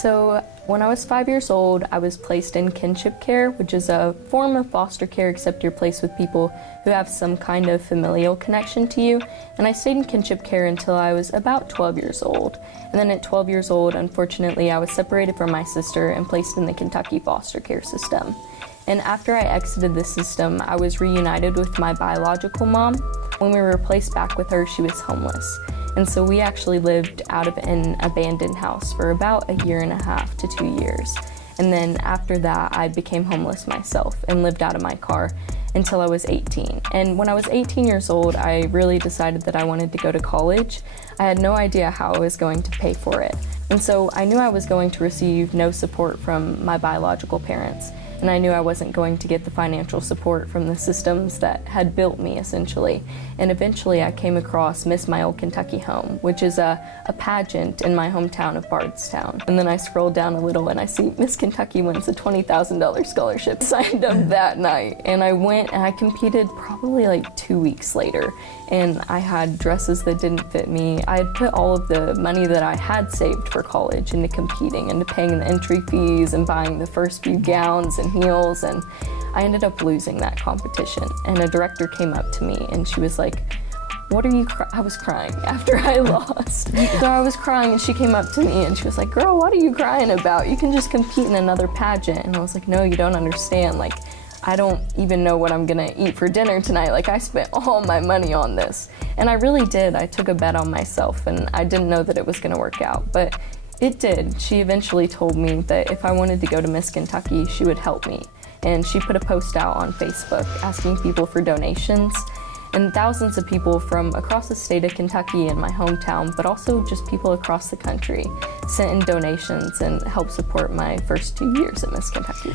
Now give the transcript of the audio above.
So when I was 5 years old, I was placed in kinship care, which is a form of foster care, except you're placed with people who have some kind of familial connection to you. And I stayed in kinship care until I was about 12 years old. And then at 12 years old, unfortunately, I was separated from my sister and placed in the Kentucky foster care system. And after I exited the system, I was reunited with my biological mom. When we were placed back with her, she was homeless. And so we actually lived out of an abandoned house for about 1.5 to 2 years. And then after that, I became homeless myself and lived out of my car until I was 18. And when I was 18 years old, I really decided that I wanted to go to college. I had no idea how I was going to pay for it. And so I knew I was going to receive no support from my biological parents. And I knew I wasn't going to get the financial support from the systems that had built me, essentially. And eventually I came across Miss My Old Kentucky Home, which is a pageant in my hometown of Bardstown. And then I scrolled down a little and I see Miss Kentucky wins a $20,000 scholarship. Signed up that night, and I went and I competed probably like 2 weeks later. And I had dresses that didn't fit me. I had put all of the money that I had saved for college into competing, into paying the entry fees and buying the first few gowns and heels, and I ended up losing that competition. And a director came up to me and she was like, "What are you I was crying after I lost. So I was crying and she came up to me and she was like, "Girl, what are you crying about? You can just compete in another pageant." And I was like, "No, you don't understand. Like, I don't even know what I'm gonna eat for dinner tonight. Like, I spent all my money on this." And I really did. I took a bet on myself and I didn't know that it was gonna work out, but it did. She eventually told me that if I wanted to go to Miss Kentucky, she would help me. And she put a post out on Facebook asking people for donations. And thousands of people from across the state of Kentucky and my hometown, but also just people across the country, sent in donations and helped support my first 2 years at Miss Kentucky.